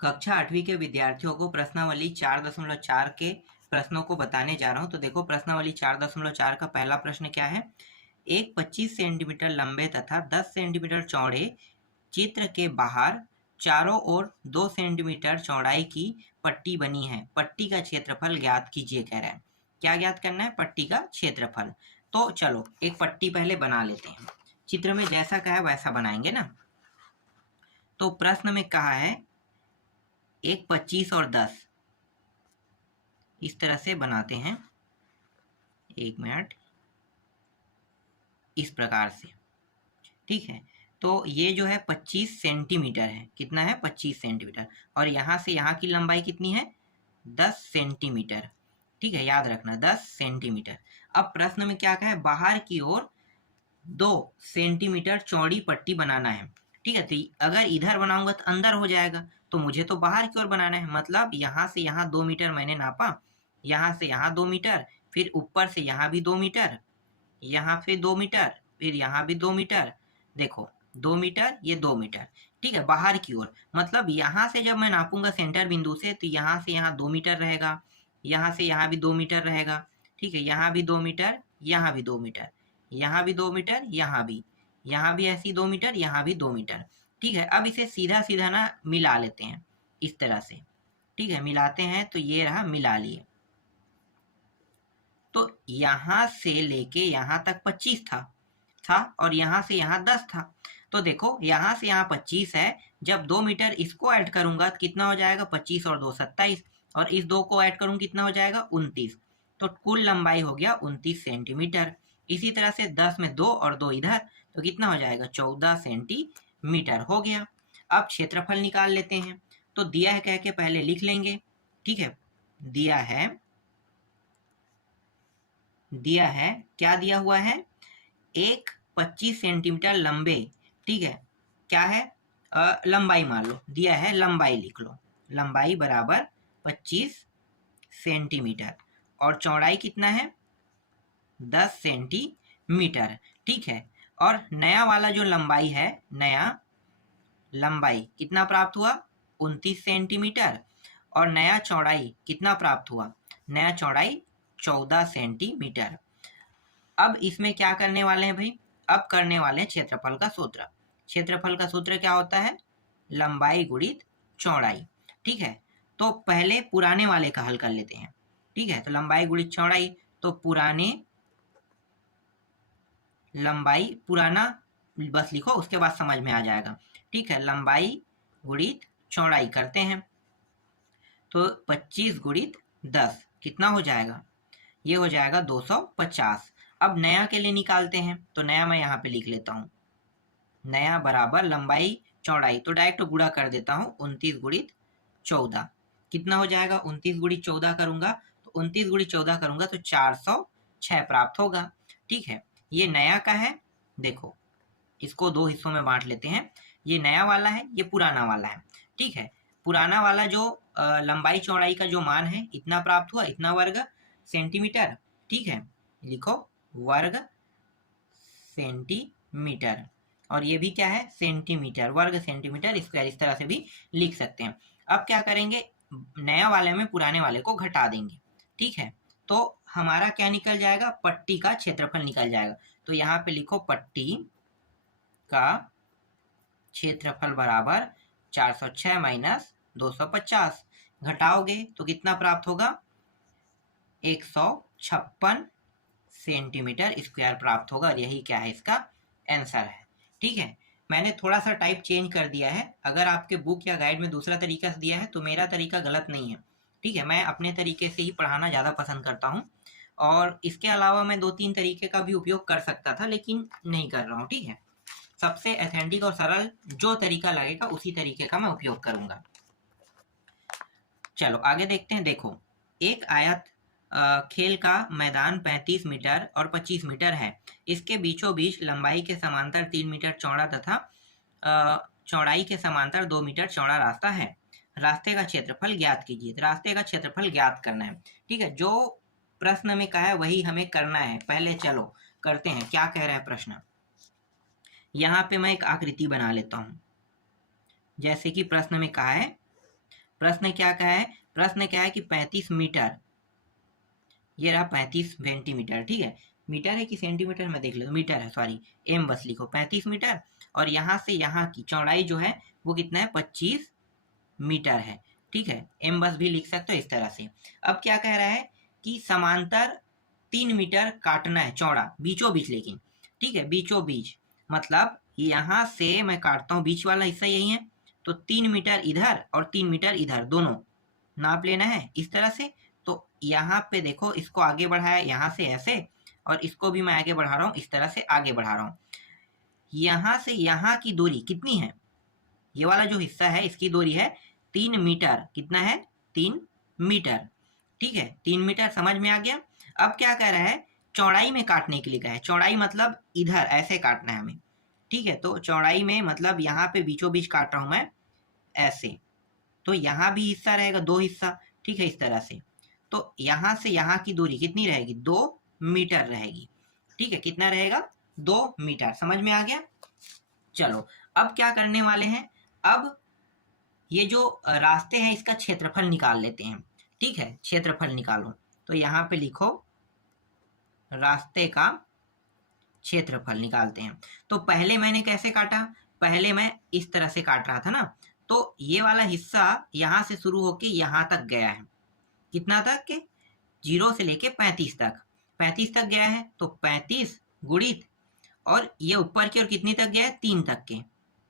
कक्षा 8वीं के विद्यार्थियों को प्रश्नावली 4.4 के प्रश्नों को बताने जा रहा हूं। तो देखो प्रश्नावली 4.4 का पहला प्रश्न क्या है। एक 25 सेंटीमीटर लंबे तथा 10 सेंटीमीटर चौड़े चित्र के बाहर चारों ओर 2 सेंटीमीटर चौड़ाई की पट्टी बनी है। पट्टी का क्षेत्रफल ज्ञात कीजिए कह रहा है। क्या ज्ञात करना है? पट्टी का क्षेत्रफल। तो चलो एक पट्टी पहले बना लेते हैं। चित्र में जैसा कहा है वैसा बनाएंगे ना। तो प्रश्न में कहा है एक 25 और 10 इस तरह से बनाते हैं। एक मिनट, इस प्रकार से, ठीक है। तो ये जो है 25 सेंटीमीटर है। कितना है? 25 सेंटीमीटर। और यहाँ से यहाँ की लंबाई कितनी है? 10 सेंटीमीटर। ठीक है, याद रखना 10 सेंटीमीटर। अब प्रश्न में क्या कहा है? बाहर की ओर 2 सेंटीमीटर चौड़ी पट्टी बनाना है। ठीक है, तो अगर इधर बनाऊंगा तो अंदर हो जाएगा, तो मुझे तो बाहर की ओर बनाना है। मतलब यहाँ से यहाँ 2 मीटर मैंने नापा, यहाँ से यहाँ 2 मीटर, फिर ऊपर से यहाँ भी 2 मीटर, यहाँ फिर 2 मीटर, फिर यहाँ भी 2 मीटर। देखो 2 मीटर, ये 2 मीटर। ठीक है, बाहर की ओर। मतलब यहाँ से जब मैं नापूंगा सेंटर बिंदु से, तो यहाँ से यहाँ 2 मीटर रहेगा, यहाँ से यहाँ भी 2 मीटर रहेगा। ठीक है, यहाँ भी 2 मीटर, यहाँ भी 2 मीटर, यहाँ भी 2 मीटर, यहाँ भी ऐसी 2 मीटर, यहाँ भी 2 मीटर। ठीक है, अब इसे सीधा सीधा ना मिला लेते हैं इस तरह से। ठीक है, मिलाते हैं तो ये रहा, मिला लिए। तो यहाँ से लेके यहाँ तक 25 था और यहाँ से यहाँ 10 था। तो देखो यहाँ से यहाँ 25 है, जब 2 मीटर इसको ऐड करूंगा तो कितना हो जाएगा? 25 और 2 27, और इस 2 को ऐड करूँ कितना हो जाएगा? 29। तो कुल लंबाई हो गया 29 सेंटीमीटर। इसी तरह से 10 में 2 और 2 इधर, तो कितना हो जाएगा? 14 सेंटीमीटर हो गया। अब क्षेत्रफल निकाल लेते हैं। तो दिया है कह के पहले लिख लेंगे। ठीक है, दिया है क्या दिया हुआ है? एक 25 सेंटीमीटर लंबे, ठीक है, क्या है? लंबाई मान लो, दिया है लंबाई लिख लो। लंबाई बराबर 25 सेंटीमीटर और चौड़ाई कितना है? 10 सेंटीमीटर। ठीक है, और नया वाला जो लंबाई है, नया लंबाई कितना प्राप्त हुआ? 29 सेंटीमीटर। और नया चौड़ाई कितना प्राप्त हुआ? नया चौड़ाई 14 सेंटीमीटर। अब इसमें क्या करने वाले हैं भाई? अब करने वाले हैं क्षेत्रफल का सूत्र। क्षेत्रफल का सूत्र क्या होता है? लंबाई गुणित चौड़ाई। ठीक है, तो पहले पुराने वाले का हल कर लेते हैं। ठीक है, तो लंबाई गुणित चौड़ाई, तो पुराने लंबाई, पुराना बस लिखो, उसके बाद समझ में आ जाएगा। ठीक है, लंबाई गुणित चौड़ाई करते हैं। तो 25 गुणित 10 कितना हो जाएगा? ये हो जाएगा 250। अब नया के लिए निकालते हैं, तो नया मैं यहाँ पे लिख लेता हूँ। नया बराबर लंबाई चौड़ाई, तो डायरेक्ट गुणा कर देता हूँ। 29 गुणित 14 कितना हो जाएगा? 29 गुणित 14 करूंगा तो 29 गुणित 14 करूंगा तो 406 प्राप्त होगा। ठीक है, ये नया का है। देखो इसको 2 हिस्सों में बांट लेते हैं। ये नया वाला है, ये पुराना वाला है। ठीक है, पुराना वाला जो लंबाई चौड़ाई का जो मान है, इतना प्राप्त हुआ, इतना वर्ग सेंटीमीटर। ठीक है, लिखो वर्ग सेंटीमीटर, और ये भी क्या है? सेंटीमीटर, वर्ग सेंटीमीटर स्क्वायर, इस तरह से भी लिख सकते हैं। अब क्या करेंगे? नया वाले में पुराने वाले को घटा देंगे। ठीक है, तो हमारा क्या निकल जाएगा? पट्टी का क्षेत्रफल निकल जाएगा। तो यहाँ पे लिखो पट्टी का क्षेत्रफल बराबर 406 माइनस 250। घटाओगे तो कितना प्राप्त होगा? 156 सेंटीमीटर स्क्वायर प्राप्त होगा, और यही क्या है? इसका आंसर है। ठीक है, मैंने थोड़ा सा टाइप चेंज कर दिया है। अगर आपके बुक या गाइड में दूसरा तरीका से दिया है तो मेरा तरीका गलत नहीं है। ठीक है, मैं अपने तरीके से ही पढ़ाना ज़्यादा पसंद करता हूँ, और इसके अलावा मैं 2-3 तरीके का भी उपयोग कर सकता था, लेकिन नहीं कर रहा हूँ। ठीक है, सबसे ऑथेंटिक और सरल जो तरीका लगेगा उसी तरीके का मैं उपयोग करूंगा। चलो आगे देखते हैं। देखो एक आयत खेल का मैदान 35 मीटर और 25 मीटर है। इसके बीचों बीच लंबाई के समांतर 3 मीटर चौड़ा तथा चौड़ाई के समांतर 2 मीटर चौड़ा रास्ता है। रास्ते का क्षेत्रफल ज्ञात कीजिए। रास्ते का क्षेत्रफल ज्ञात करना है। ठीक है, जो प्रश्न में कहा है वही हमें करना है। पहले चलो करते हैं, क्या कह रहा है प्रश्न। यहाँ पे मैं एक आकृति बना लेता हूँ। जैसे कि प्रश्न में कहा है प्रश्न क्या कहा है, प्रश्न क्या है कि 35 मीटर, ये रहा 35 सेंटीमीटर, ठीक है, मीटर है कि सेंटीमीटर में देख लो, मीटर है, सॉरी, एम बस लिखो, 35 मीटर, और यहाँ से यहाँ की चौड़ाई जो है वो कितना है, 25 मीटर है, ठीक है, एम बस भी लिख सकते हो इस तरह से। अब क्या कह रहा है कि समांतर 3 मीटर काटना है चौड़ा, बीचों बीच, लेकिन ठीक है, बीचों बीच, मतलब यहाँ से मैं काटता हूँ, बीच वाला हिस्सा यही है, तो 3 मीटर इधर और 3 मीटर इधर, दोनों नाप लेना है इस तरह से। तो यहाँ पे देखो, इसको आगे बढ़ाया यहाँ से ऐसे, और इसको भी मैं आगे बढ़ा रहा हूँ, इस तरह से आगे बढ़ा रहा हूँ। यहाँ से यहाँ की दूरी कितनी है, ये वाला जो हिस्सा है इसकी दूरी है 3 मीटर, कितना है, 3 मीटर, ठीक है, 3 मीटर, समझ में आ गया। अब क्या कह रहा है, चौड़ाई में काटने के लिए कहा है, चौड़ाई मतलब इधर ऐसे काटना है हमें, ठीक है, तो चौड़ाई में मतलब यहाँ पे बीचों बीच काट रहा हूँ मैं ऐसे, तो यहाँ भी हिस्सा रहेगा, 2 हिस्सा, ठीक है, इस तरह से, तो यहाँ से यहाँ की दूरी कितनी रहेगी, 2 मीटर रहेगी, ठीक है, कितना रहेगा, 2 मीटर, समझ में आ गया। चलो अब क्या करने वाले हैं, अब ये जो रास्ते हैं इसका क्षेत्रफल निकाल लेते हैं, ठीक है, क्षेत्रफल निकालो, तो यहाँ पे लिखो रास्ते का क्षेत्रफल निकालते हैं। तो पहले मैंने कैसे काटा, पहले मैं इस तरह से काट रहा था ना, तो ये वाला हिस्सा यहाँ से शुरू होके यहाँ तक गया है, कितना तक के, 0 से लेके 35 तक, 35 तक गया है, तो 35 गुणित, और ये ऊपर की ओर कितनी तक गया है, 3 तक के,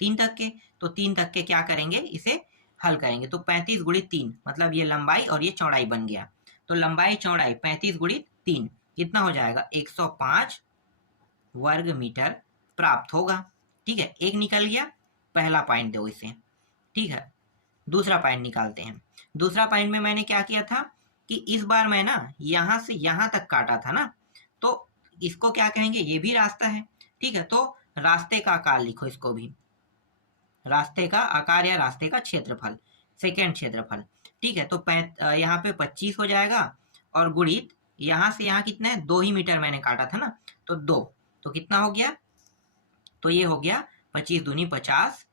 3 तक के, तो 3 तक के क्या करेंगे, इसे हल करेंगे, तो 35 गुणित 3 मतलब ये लंबाई और ये चौड़ाई बन गया, तो लंबाई चौड़ाई 35 गुणित 3 कितना हो जाएगा, 105 वर्ग मीटर प्राप्त होगा, ठीक है, एक निकल गया, पहला पॉइंट दो इसे, ठीक है, दूसरा पॉइंट निकालते हैं। दूसरा पॉइंट में मैंने क्या किया था कि इस बार मैं ना यहाँ से यहाँ तक काटा था ना, तो इसको क्या कहेंगे, ये भी रास्ता है, ठीक है, तो रास्ते का आकार लिखो, इसको भी रास्ते का आकार या रास्ते का क्षेत्रफल, सेकेंड क्षेत्रफल, ठीक है, तो यहाँ पे 25 हो जाएगा, और गुणित यहाँ से यहाँ कितना है, 2 ही मीटर मैंने काटा था ना, तो 2, तो कितना हो गया, तो ये हो गया 25 दूनी 50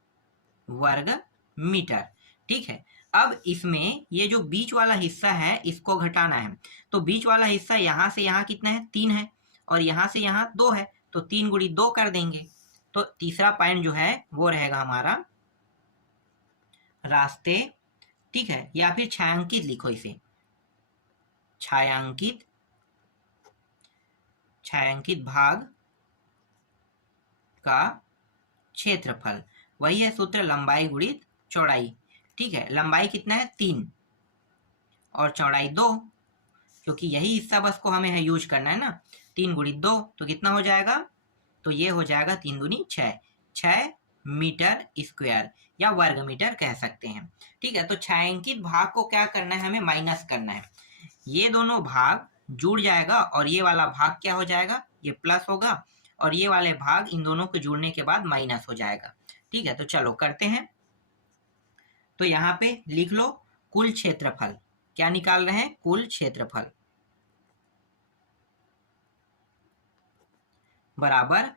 वर्ग मीटर, ठीक है। अब इसमें ये जो बीच वाला हिस्सा है इसको घटाना है, तो बीच वाला हिस्सा यहाँ से यहाँ कितना है, 3 है, और यहाँ से यहाँ 2 है, तो 3 गुणी 2 कर देंगे, तो तीसरा पॉइंट जो है वो रहेगा हमारा रास्ते, ठीक है, या फिर छायांकित लिखो इसे, छायांकित, छायांकित भाग का क्षेत्रफल, वही है सूत्र, लंबाई गुणित चौड़ाई, ठीक है, लंबाई कितना है, 3 और चौड़ाई 2, क्योंकि यही हिस्सा बस को हमें यूज करना है ना, 3 गुणित 2 तो कितना हो जाएगा, तो ये हो जाएगा 3 दूनी 6, 6 मीटर स्क्वायर या वर्ग मीटर कह सकते हैं, ठीक है। तो छायांकित भाग को क्या करना है, हमें माइनस करना है, ये दोनों भाग जुड़ जाएगा और ये वाला भाग क्या हो जाएगा, ये प्लस होगा, और ये वाले भाग इन दोनों को जुड़ने के बाद माइनस हो जाएगा, ठीक है। तो चलो करते हैं, तो यहाँ पे लिख लो कुल क्षेत्रफल, क्या निकाल रहे हैं, कुल क्षेत्रफल बराबर,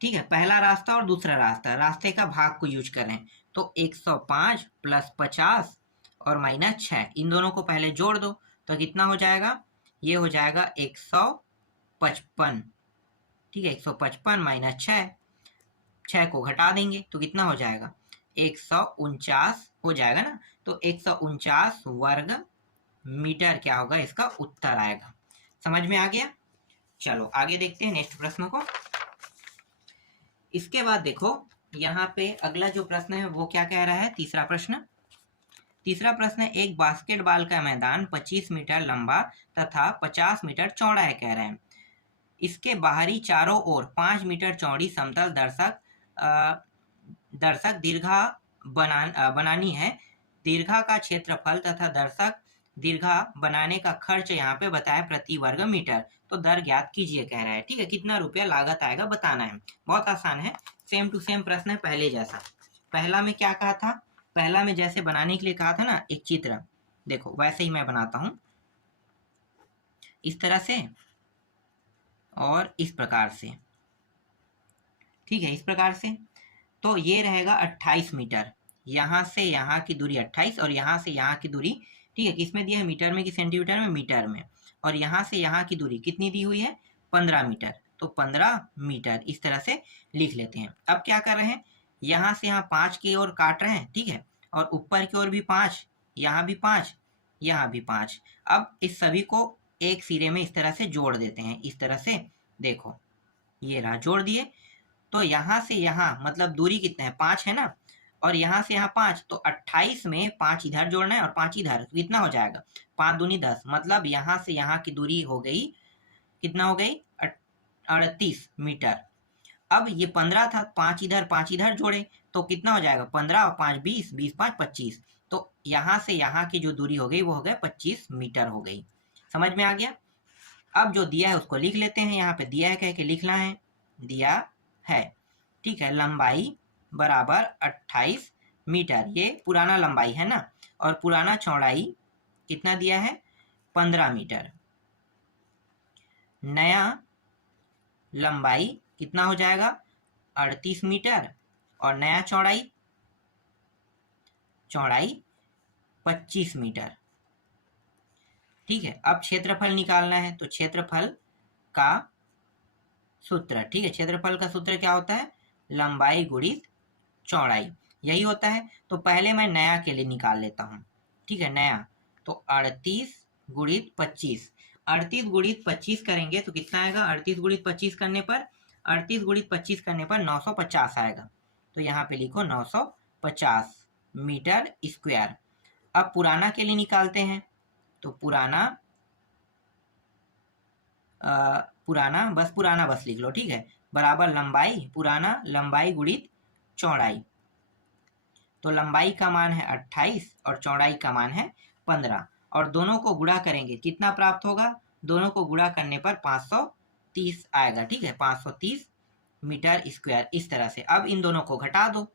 ठीक है, पहला रास्ता और दूसरा रास्ता, रास्ते का भाग को यूज कर रहे हैं, तो 105 प्लस 50 और माइनस 6, इन दोनों को पहले जोड़ दो, तो कितना हो जाएगा, ये हो जाएगा 155, ठीक है, 155 माइनस 6, 6 को घटा देंगे तो कितना हो जाएगा, 149 हो जाएगा ना, तो 149 वर्ग मीटर क्या होगा, इसका उत्तर आएगा, समझ में आ गया। चलो आगे देखते हैं नेक्स्ट प्रश्न को। इसके बाद देखो यहाँ पे अगला जो प्रश्न है वो क्या कह रहा है, तीसरा प्रश्न, तीसरा प्रश्न है, एक बास्केटबॉल का मैदान 25 मीटर लंबा तथा 50 मीटर चौड़ा है कह रहे हैं, इसके बाहरी चारों ओर 5 मीटर चौड़ी समतल दर्शक दीर्घा बनानी है, दीर्घा का क्षेत्रफल तथा दर्शक दीर्घा बनाने का खर्च यहाँ पे बताया प्रति वर्ग मीटर, तो दर ज्ञात कीजिए कह रहा है, ठीक है, कितना रुपया लागत आएगा बताना है, बहुत आसान है, सेम टू सेम प्रश्न है पहले जैसा। पहला में क्या कहा था, पहला में जैसे बनाने के लिए कहा था ना एक चित्र, देखो वैसे ही मैं बनाता हूं इस तरह से और इस प्रकार से, ठीक है, इस प्रकार से, तो ये रहेगा 28 मीटर, यहाँ से यहाँ की दूरी 28 और यहाँ से यहाँ की दूरी, ठीक है, किसमें दिया है, मीटर में कि सेंटीमीटर में, मीटर में। और यहाँ से यहाँ की दूरी कितनी दी हुई है, 15 मीटर, तो 15 मीटर इस तरह से लिख लेते हैं। अब क्या कर रहे हैं, यहाँ से यहाँ 5 की ओर काट रहे हैं, ठीक है, और ऊपर की ओर भी 5, यहाँ भी 5, यहाँ भी 5। अब इस सभी को एक सिरे में इस तरह से जोड़ देते हैं, इस तरह से, देखो ये रहा, जोड़ दिए। तो यहाँ से यहाँ मतलब दूरी कितना है, 5 है ना, और यहाँ से यहाँ 5, तो 28 में 5 इधर जोड़ना है और 5 इधर, कितना हो जाएगा, 5 दूनी 10, मतलब यहाँ से यहाँ की दूरी हो गई, कितना हो गई, 38 मीटर। अब ये 15 था, 5 इधर जोड़े तो कितना हो जाएगा, 15 और 5 20, 20 5 25, तो यहाँ से यहाँ की जो दूरी हो गई वो हो गया 25 मीटर हो गई। समझ में आ गया। अब जो दिया है उसको लिख लेते हैं, यहाँ पे दिया है, कह के लिखना है, दिया है, ठीक है, लंबाई बराबर 28 मीटर, ये पुराना लंबाई है ना, और पुराना चौड़ाई कितना दिया है, 15 मीटर। नया लंबाई कितना हो जाएगा, 38 मीटर, और नया चौड़ाई 25 मीटर, ठीक है। अब क्षेत्रफल निकालना है, तो क्षेत्रफल का सूत्र, ठीक है, क्षेत्रफल का सूत्र क्या होता है, लंबाई गुणित चौड़ाई, यही होता है। तो पहले मैं नया के लिए निकाल लेता हूँ, ठीक है, नया, तो 38 गुणित 25, 38 गुणित 25 करेंगे तो कितना आएगा, 38 गुणित 25 करने पर, 38 गुणित 25 करने पर 950 आएगा, तो यहाँ पे लिखो 950 मीटर स्क्वायर। अब पुराना के लिए निकालते हैं, तो पुराना बस लिख लो, ठीक है, बराबर लंबाई, पुराना लंबाई गुणित चौड़ाई, तो लंबाई का मान है 28 और चौड़ाई का मान है 15, और दोनों को गुणा करेंगे कितना प्राप्त होगा, दोनों को गुणा करने पर 530 आएगा, ठीक है, 530 मीटर स्क्वायर, इस तरह से। अब इन दोनों को घटा दो,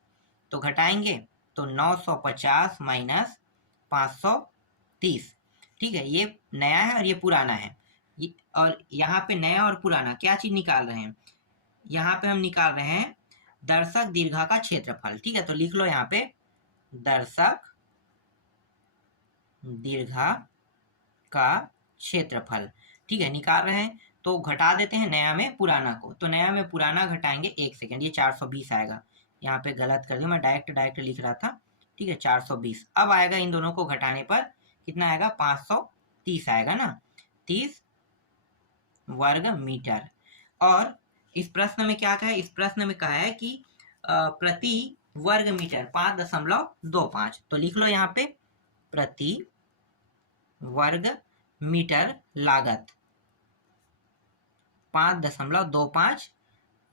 तो घटाएंगे तो 950 माइनस 530, ठीक है, ये नया है और ये पुराना है, और यहाँ पे नया और पुराना क्या चीज निकाल रहे हैं, यहाँ पे हम निकाल रहे हैं दर्शक दीर्घा का क्षेत्रफल, ठीक है, तो लिख लो यहाँ पे दर्शक दीर्घा का क्षेत्रफल, ठीक है, निकाल रहे हैं। तो घटा देते हैं नया में पुराना को, तो नया में पुराना घटाएंगे, 1 सेकेंड, ये 420 आएगा, यहाँ पे गलत कर दिया मैं, डायरेक्ट लिख रहा था, ठीक है, 420। अब आएगा इन दोनों को घटाने पर कितना आएगा, 530 आएगा ना, 30 वर्ग मीटर। और इस प्रश्न में क्या कहा है, इस प्रश्न में कहा है कि प्रति वर्ग मीटर 5.25, तो लिख लो यहाँ पे प्रति वर्ग मीटर लागत 5.25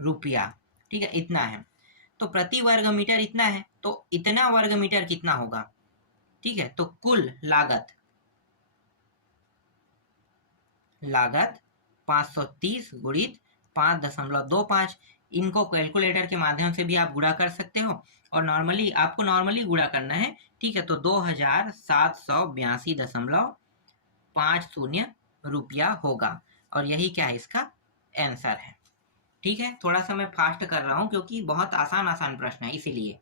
रुपया, ठीक है, इतना है। तो प्रति वर्ग मीटर इतना है, तो इतना वर्ग मीटर कितना होगा, ठीक है, तो कुल लागत 530 गुणित 5.25, इनको कैलकुलेटर के माध्यम से भी आप गुणा कर सकते हो, और आपको नॉर्मली गुणा करना है, ठीक है, तो 2782.50 रुपया होगा, और यही क्या है, इसका आंसर है, ठीक है। थोड़ा सा मैं फास्ट कर रहा हूँ क्योंकि बहुत आसान प्रश्न है इसीलिए।